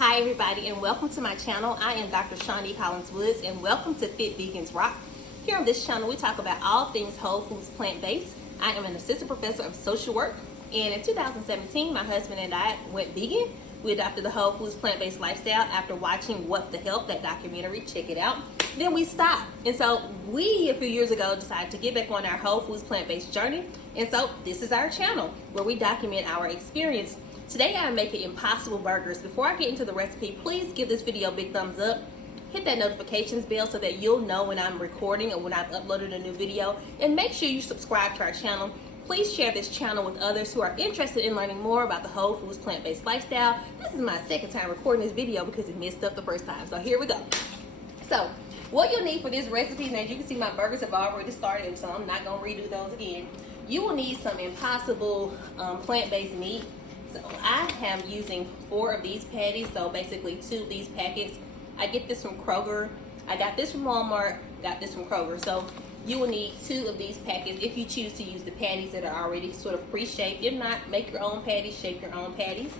Hi everybody, and welcome to my channel. I am Dr. Shaundi Collins Woods, and welcome to Fit Vegans Rock. Here on this channel we talk about all things whole foods, plant-based. I am an assistant professor of social work, and in 2017 my husband and I went vegan. We adopted the whole foods, plant-based lifestyle after watching What the Health, that documentary. Check it out. Then we stopped, and so we a few years ago decided to get back on our whole foods, plant-based journey. And so this is our channel where we document our experience. Today I'm making Impossible burgers. Before I get into the recipe, please give this video a big thumbs up. Hit that notifications bell so that you'll know when I'm recording or when I've uploaded a new video. And make sure you subscribe to our channel. Please share this channel with others who are interested in learning more about the whole foods, plant-based lifestyle. This is my second time recording this video because it messed up the first time. So here we go. So what you'll need for this recipe, and as you can see my burgers have already started, so I'm not going to redo those again. You will need some Impossible plant-based meat. So I am using 4 of these patties, so basically 2 of these packets. I get this from Kroger. I got this from Walmart, got this from Kroger. So you will need 2 of these packets if you choose to use the patties that are already sort of pre-shaped. If not, make your own patties, shape your own patties.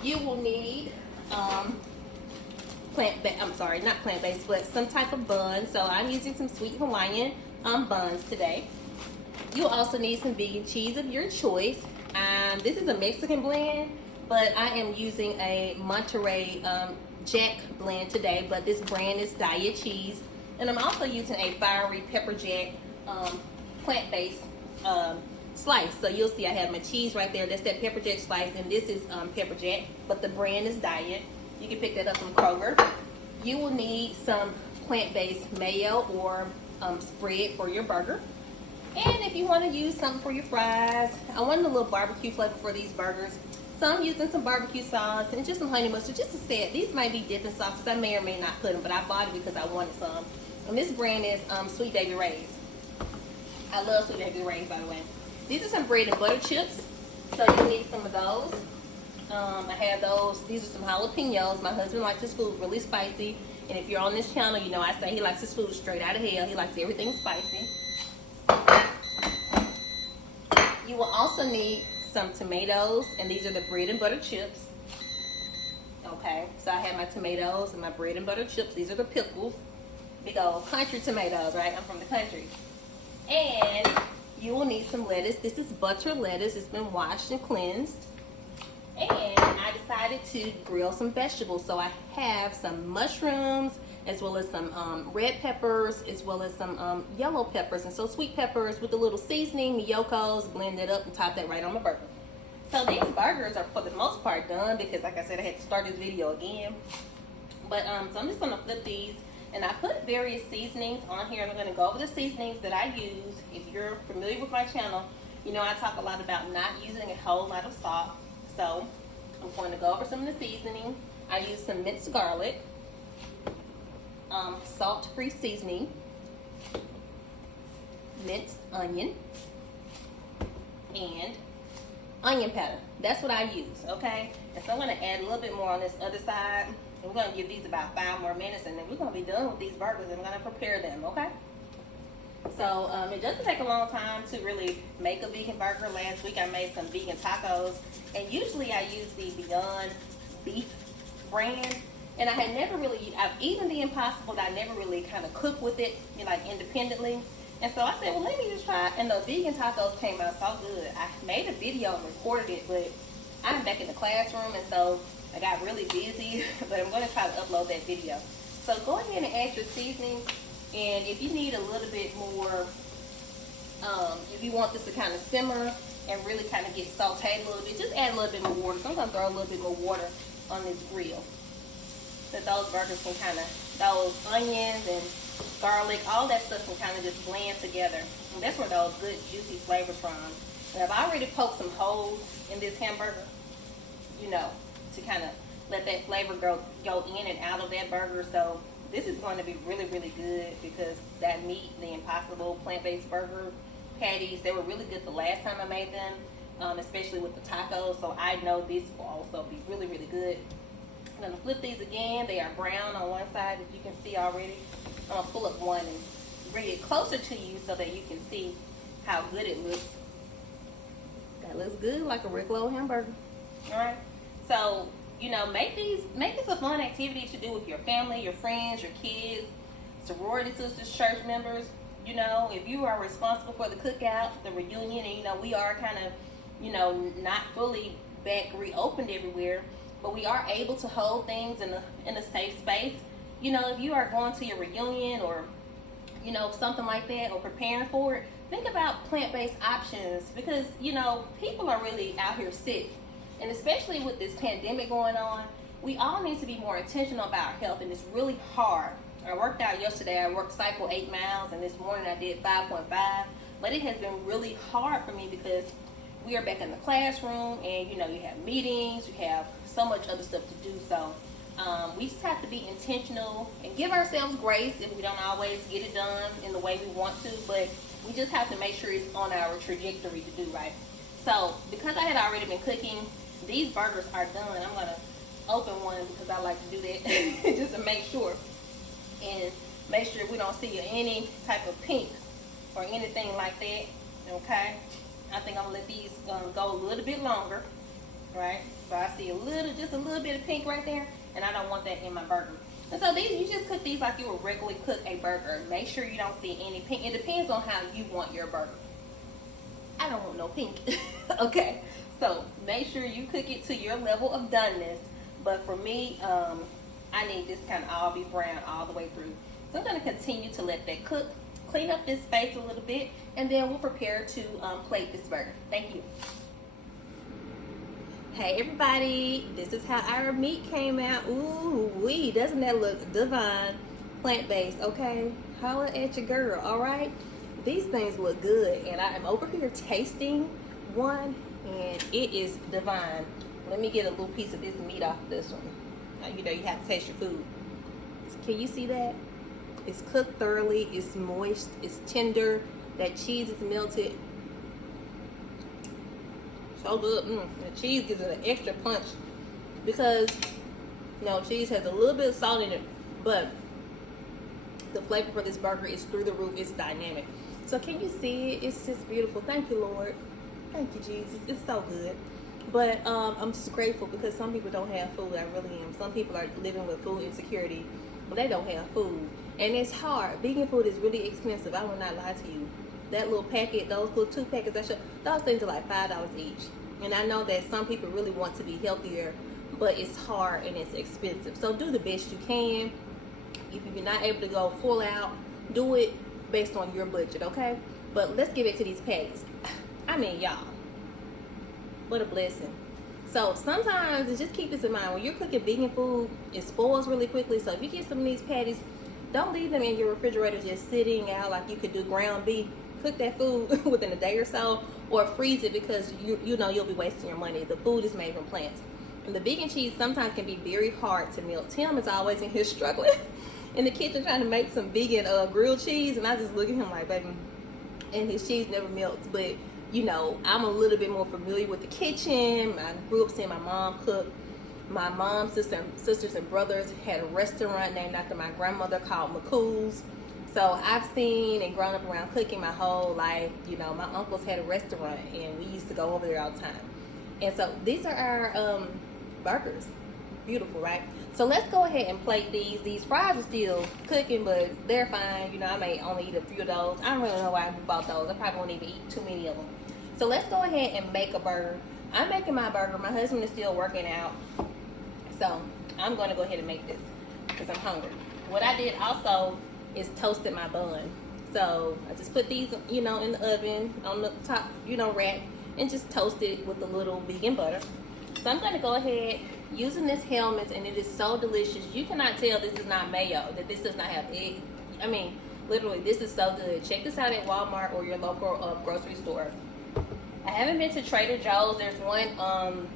You will need not plant-based, but some type of bun. So I'm using some sweet Hawaiian buns today. You'll also need some vegan cheese of your choice. This is a Mexican blend, but I am using a Monterey Jack blend today, but this brand is Diet Cheese. And I'm also using a fiery pepper jack plant-based slice. So you'll see I have my cheese right there. That's that pepper jack slice, and this is pepper jack, but the brand is Diet. You can pick that up from Kroger. You will need some plant-based mayo or spread for your burger. And if you want to use something for your fries, I wanted a little barbecue flavor for these burgers. So I'm using some barbecue sauce and just some honey mustard. Just to say it, these might be different sauces. I may or may not put them, but I bought it because I wanted some. And this brand is Sweet Baby Ray's. I love Sweet Baby Ray's, by the way. These are some bread and butter chips, so you'll need some of those. I have those. These are some jalapenos. My husband likes his food really spicy. And if you're on this channel, you know I say he likes his food straight out of hell. He likes everything spicy. You will also need some tomatoes, and these are the bread and butter chips. Okay, so I have my tomatoes and my bread and butter chips. These are the pickles. Big old country tomatoes, right? I'm from the country. And you will need some lettuce. This is butter lettuce. It's been washed and cleansed. And I decided to grill some vegetables. So I have some mushrooms, as well as some red peppers, as well as some yellow peppers, and so sweet peppers with a little seasoning, miyokos, blend it up and top that right on the burger. So these burgers are for the most part done because, like I said, I had to start this video again. But so I'm just gonna flip these, and I put various seasonings on here, and I'm gonna go over the seasonings that I use. If you're familiar with my channel, you know I talk a lot about not using a whole lot of salt. So I'm going to go over some of the seasoning. I use some minced garlic, salt-free seasoning, minced onion, and onion powder. That's what I use, okay? And so I'm going to add a little bit more on this other side. We're going to give these about 5 more minutes, and then we're going to be done with these burgers, and I'm going to prepare them, okay? So it doesn't take a long time to really make a vegan burger. Last week I made some vegan tacos, and usually I use the Beyond Beef brand. And I had never really, I've eaten the Impossible, but I never really kind of cooked with it, you know, like independently. And so I said, well, let me just try it. And the vegan tacos came out so good. I made a video and recorded it, but I'm back in the classroom, and so I got really busy. But I'm going to try to upload that video. So go ahead and add your seasonings. And if you need a little bit more, if you want this to kind of simmer and really kind of get sauteed a little bit, just add a little bit more water. So I'm going to throw a little bit more water on this grill, so those burgers can kind of, those onions and garlic, all that stuff can kind of just blend together. And that's where those good juicy flavors from. And I've already poked some holes in this hamburger, you know, to kind of let that flavor go in and out of that burger. So this is going to be really, really good because that meat, the Impossible plant-based burger patties, they were really good the last time I made them, especially with the tacos. So I know this will also be really, really good. I'm going to flip these again. They are brown on one side, as you can see already. I'm going to pull up one and bring it closer to you so that you can see how good it looks. That looks good, like a regular old hamburger. All right. So you know, make this a fun activity to do with your family, your friends, your kids, sorority sisters, church members. You know, if you are responsible for the cookout, the reunion, and you know, we are kind of, you know, not fully back reopened everywhere, but we are able to hold things in a safe space. You know, if you are going to your reunion or, you know, something like that, or preparing for it, think about plant-based options, because, you know, people are really out here sick. And especially with this pandemic going on, we all need to be more intentional about our health, and it's really hard. I worked out yesterday. I worked cycle 8 miles, and this morning I did 5.5. But it has been really hard for me because we are back in the classroom, and you know, you have meetings, you have so much other stuff to do. So we just have to be intentional and give ourselves grace if we don't always get it done in the way we want to, but we just have to make sure it's on our trajectory to do right. So because I had already been cooking, these burgers are done. I'm gonna open one because I like to do that just to make sure, and make sure we don't see any type of pink or anything like that. Okay, I think I'm gonna let these go a little bit longer, right? So I see just a little bit of pink right there, and I don't want that in my burger. And so these, you just cook these like you would regularly cook a burger. Make sure you don't see any pink. It depends on how you want your burger. I don't want no pink. Okay, so make sure you cook it to your level of doneness. But for me, I need this kind of all be brown all the way through. So I'm going to continue to let that cook, clean up this space a little bit, and then we'll prepare to plate this burger. Thank you. Hey everybody, this is how our meat came out. Ooh wee, doesn't that look divine? Plant-based, okay? Holla at your girl, all right? These things look good, and I am over here tasting one, and it is divine. Let me get a little piece of this meat off this one. You know, you have to taste your food. Can you see that? It's cooked thoroughly, it's moist, it's tender, that cheese is melted. So good. The cheese gives it an extra punch because, you know, cheese has a little bit of salt in it, but the flavor for this burger is through the roof. It's dynamic. So can you see it? It's just beautiful. Thank you, Lord. Thank you, Jesus. It's so good. But I'm just grateful because some people don't have food. I really am. Some people are living with food insecurity, but they don't have food. And it's hard. Vegan food is really expensive. I will not lie to you. That little packet, those little 2 packets, those things are like $5 each. And I know that some people really want to be healthier, but it's hard and it's expensive. So do the best you can. If you're not able to go full out, do it based on your budget, okay? But let's get back to these patties. I mean, y'all, what a blessing. So sometimes, just keep this in mind, when you're cooking vegan food, it spoils really quickly. So if you get some of these patties, don't leave them in your refrigerator just sitting out like you could do ground beef. Cook that food within a day or so, or freeze it, because you know you'll be wasting your money. The food is made from plants. And the vegan cheese sometimes can be very hard to melt. Tim is always in here struggling in the kitchen trying to make some vegan grilled cheese, and I just look at him like, baby, and his cheese never melts. But you know, I'm a little bit more familiar with the kitchen. I grew up seeing my mom cook. My mom's sisters and brothers had a restaurant named after my grandmother called McCool's. So I've seen and grown up around cooking my whole life. You know, my uncles had a restaurant, and we used to go over there all the time. And so these are our burgers. Beautiful, right? So let's go ahead and plate these. These fries are still cooking, but they're fine. You know, I may only eat a few of those. I don't really know why I bought those. I probably won't even eat too many of them. So let's go ahead and make a burger. I'm making my burger. My husband is still working out. So I'm going to go ahead and make this because I'm hungry. What I did also is toasted my bun. So I just put these, you know, in the oven on the top, you know, rack, and just toast it with a little vegan butter. So I'm going to go ahead using this Hellmann's, and it is so delicious. You cannot tell this is not mayo, that this does not have egg. I mean, literally, this is so good. Check this out at Walmart or your local grocery store. I haven't been to Trader Joe's. There's one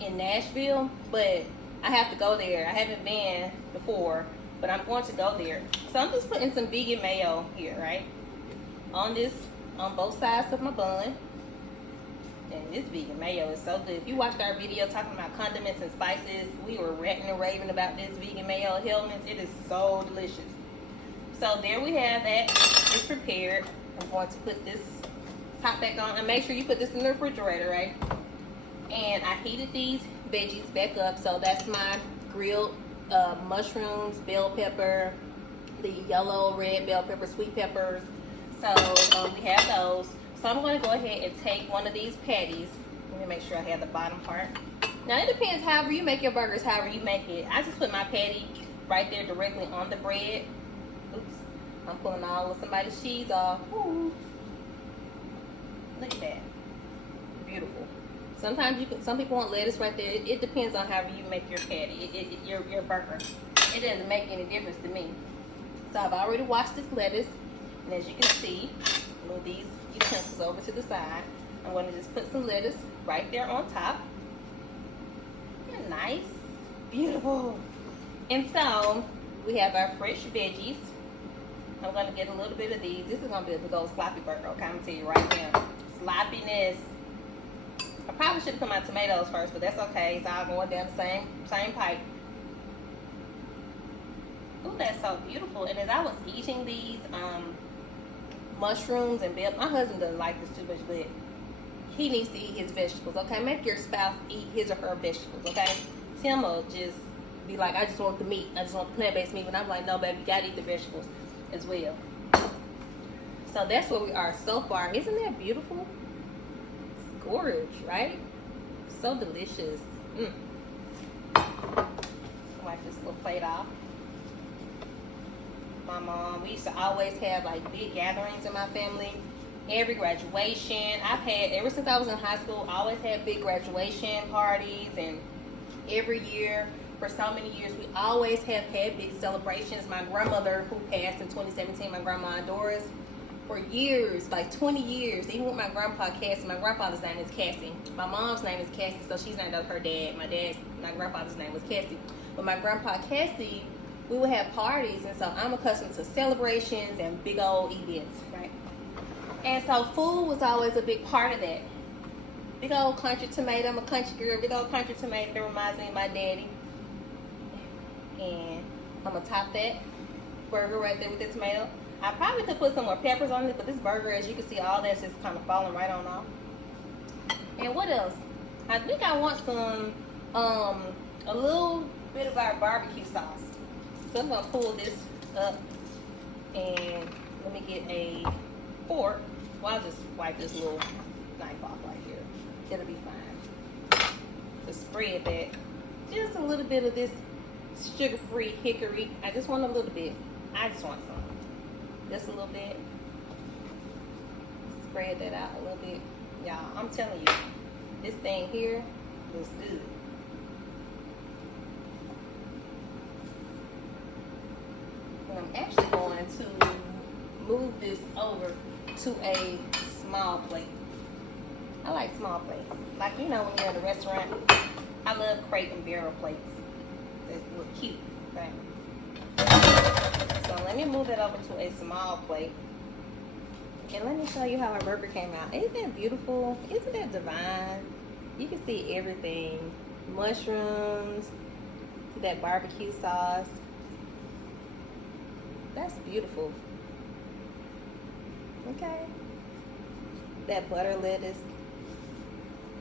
in Nashville, but I have to go there. I haven't been before, but I'm going to go there. So I'm just putting some vegan mayo here, right? On both sides of my bun. And this vegan mayo is so good. If you watched our video talking about condiments and spices, we were ranting and raving about this vegan mayo at Hellmann's. It is so delicious. So there we have that. It's prepared. I'm going to put this top back on, and make sure you put this in the refrigerator, right? And I heated these veggies back up. So that's my grilled mushrooms, bell pepper, the yellow, red bell pepper, sweet peppers. So we have those. So I'm going to go ahead and take one of these patties. Let me make sure I have the bottom part. Now it depends however you make your burgers, however you make it. I just put my patty right there directly on the bread. Oops, I'm pulling all of somebody's cheese off. Ooh. Look at that, beautiful. Sometimes some people want lettuce right there. It depends on however you make your patty, your burger. It doesn't make any difference to me. So I've already washed this lettuce, and as you can see, move these utensils over to the side. I'm going to just put some lettuce right there on top. They're nice, beautiful. And so we have our fresh veggies. I'm going to get a little bit of these. This is going to be a big old sloppy burger, okay? I'm going to tell you right now. Sloppiness. I probably should have put my tomatoes first, but that's okay. It's all going down the same pipe. Ooh, that's so beautiful. And as I was eating these mushrooms and bell, my husband doesn't like this too much, but he needs to eat his vegetables, okay? Make your spouse eat his or her vegetables, okay? Tim will just be like, I just want the meat. I just want the plant-based meat. But I'm like, no, baby, you gotta eat the vegetables as well. So that's where we are so far. Isn't that beautiful? It's gorgeous, right? So delicious. Wipe this little plate off. My mom, we used to always have like big gatherings in my family. Every graduation, I've had, ever since I was in high school, I always had big graduation parties, and every year for so many years we always have had big celebrations. My grandmother, who passed in 2017, my grandma Doris, for years, like 20 years, even with my grandpa Cassie, my grandfather's name is Cassie. My mom's name is Cassie, so she's named after her dad. My grandfather's name was Cassie. But my grandpa Cassie, we would have parties, and so I'm accustomed to celebrations and big old events, right? And so food was always a big part of that. Big old country tomato. I'm a country girl. Big old country tomato that reminds me of my daddy. And I'm gonna top that burger right there with the tomato. I probably could put some more peppers on it, but this burger, as you can see, all that's just kind of falling right on off. And what else? I think I want some, a little bit of our barbecue sauce. So I'm gonna pull this up, and let me get a fork. Well, I'll just wipe this little knife off right here. It'll be fine. Just spread that. Just a little bit of this sugar-free hickory. I just want a little bit. I just want some. Just a little bit. Spread that out a little bit. Y'all, I'm telling you, this thing here looks good. And I'm actually going to move this over to a small plate. I like small plates. Like, you know, when you're at a restaurant, I love crate and barrel plates. They look cute, right? So let me move it over to a small plate. And let me show you how our burger came out. Isn't that beautiful? Isn't that divine? You can see everything. Mushrooms, that barbecue sauce. That's beautiful. Okay. That butter lettuce.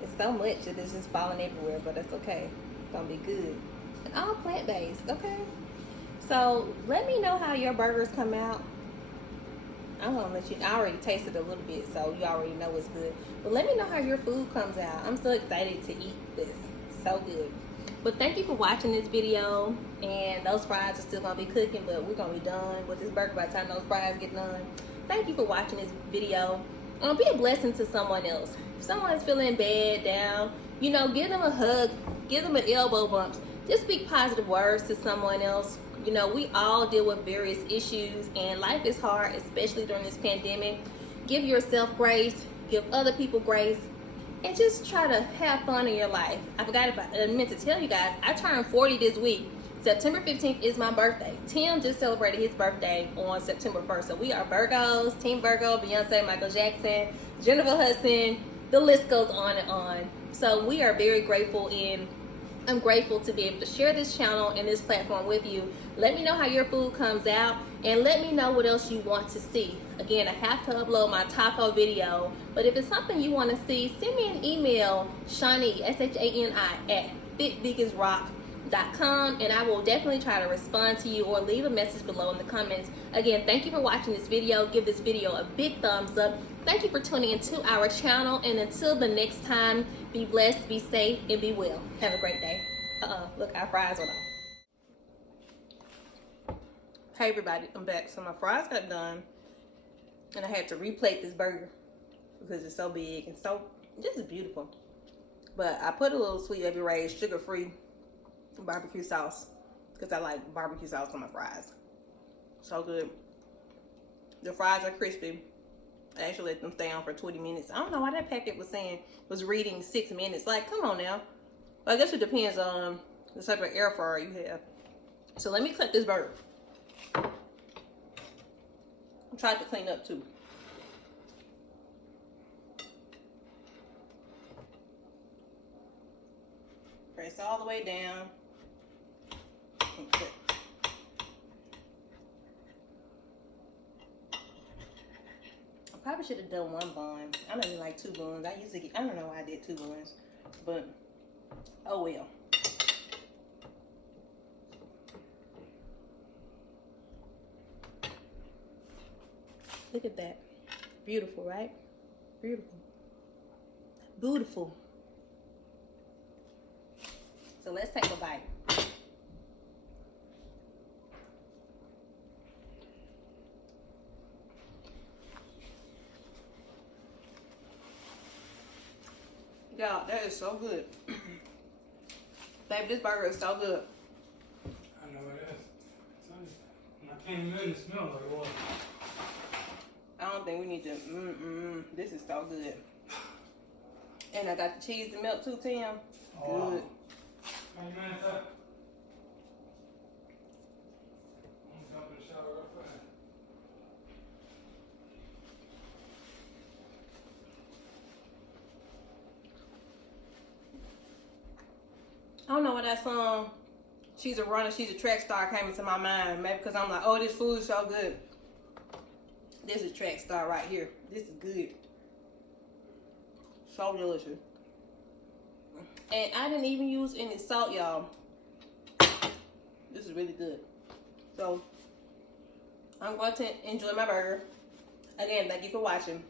It's so much that it's just falling everywhere, but that's okay. It's gonna be good. And all plant-based, okay? So let me know how your burgers come out. I'm gonna let you, I already tasted a little bit, so you already know it's good. But let me know how your food comes out. I'm so excited to eat this. So good. But thank you for watching this video. And those fries are still gonna be cooking, but we're gonna be done with this burger by the time those fries get done. Thank you for watching this video. Be a blessing to someone else. If someone's feeling bad, down, you know, give them a hug, give them an elbow bump. Just speak positive words to someone else. You know, we all deal with various issues, and life is hard, especially during this pandemic. Give yourself grace, give other people grace, and just try to have fun in your life. I forgot if I meant to tell you guys, I turned 40 this week. September 15th is my birthday. Tim just celebrated his birthday on September 1st. So we are Virgos, Team Virgo, Beyonce, Michael Jackson, Jennifer Hudson, the list goes on and on. So we are very grateful, and I'm grateful to be able to share this channel and this platform with you. Let me know how your food comes out, and let me know what else you want to see. Again, I have to upload my taco video, but if it's something you want to see, send me an email, Shani, S-H-A-N-I, at fitvegansrock.com, and I will definitely try to respond to you or leave a message below in the comments. Again, thank you for watching this video. Give this video a big thumbs up. Thank you for tuning into our channel, and until the next time, be blessed, be safe, and be well. Have a great day. Look, our fries went off. Hey everybody, I'm back. So my fries got done, and I had to replate this burger because it's so big and so just beautiful. But I put a little Sweet Baby Ray's sugar-free barbecue sauce because I like barbecue sauce on my fries. So good. The fries are crispy. I actually let them stay on for 20 minutes. I don't know why that packet was reading 6 minutes. Like, come on now. Well, I guess it depends on the type of air fryer you have. So let me cut this burger. I tried to clean up too. Press all the way down. Okay. I probably should have done one bun. I don't even like 2 buns. I don't know why I did 2 buns, but oh well. Look at that. Beautiful, right? Beautiful. Beautiful. So let's take a bite. Y'all, that is so good. Baby, this burger is so good. I know it is. I can't even smell like water. I don't think we need to. This is so good. And I got the cheese and milk too, Tim. Oh, good. How you manage that? I'm gonna jump in the shower real fast. I don't know why that song, She's a Runner, She's a Track Star, came into my mind. Maybe because I'm like, oh, this food is so good. This is Track Star right here. This is good. So delicious. And I didn't even use any salt, y'all. This is really good. So, I'm going to enjoy my burger. Again, thank you for watching.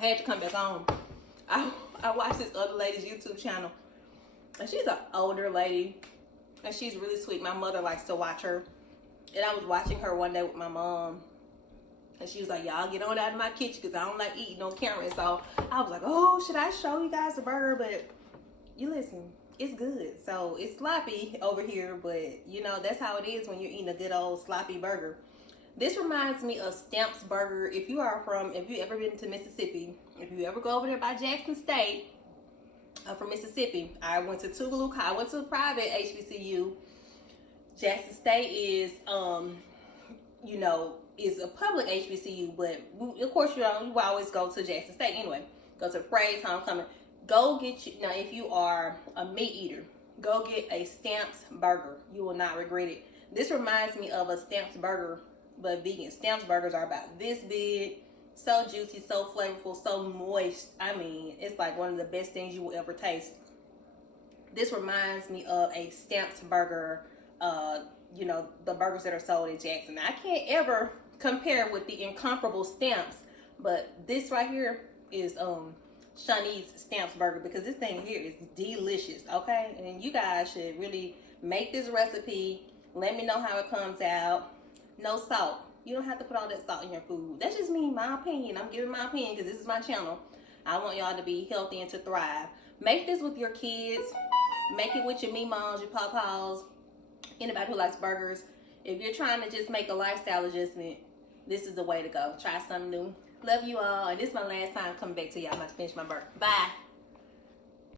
I had to come back on. I watched this other lady's YouTube channel. And she's an older lady. And she's really sweet. My mother likes to watch her. And I was watching her one day with my mom. And she was like, y'all get on out of my kitchen because I don't like eating on camera. And so I was like, oh, should I show you guys the burger? But you listen, it's good. So it's sloppy over here, but you know, that's how it is when you're eating a good old sloppy burger. This reminds me of Stamp's Burger. If you ever been to Mississippi, if you ever go over there by Jackson State, from Mississippi, I went to Tougaloo. I went to a private HBCU. Jackson State is, you know, is a public HBCU, but of course, you know, you always go to Jackson State anyway. Go to Praise, Homecoming. Go get you, now if you are a meat eater, go get a Stamp's Burger. You will not regret it. This reminds me of a Stamp's Burger, but vegan. Stamp's Burgers are about this big, so juicy, so flavorful, so moist. I mean, it's like one of the best things you will ever taste. This reminds me of a Stamp's Burger, you know, the burgers that are sold in Jackson. I can't ever compare with the incomparable Stamps, but this right here is Shawnee's Stamps Burger, because this thing here is delicious, okay? And you guys should really make this recipe. Let me know how it comes out. No salt. You don't have to put all that salt in your food. That's just me, my opinion. I'm giving my opinion because this is my channel. I want y'all to be healthy and to thrive. Make this with your kids. Make it with your meemaws, your pawpaws, anybody who likes burgers. If you're trying to just make a lifestyle adjustment, this is the way to go. Try something new. Love you all. And this is my last time coming back to y'all. I'm about to finish my burger. Bye.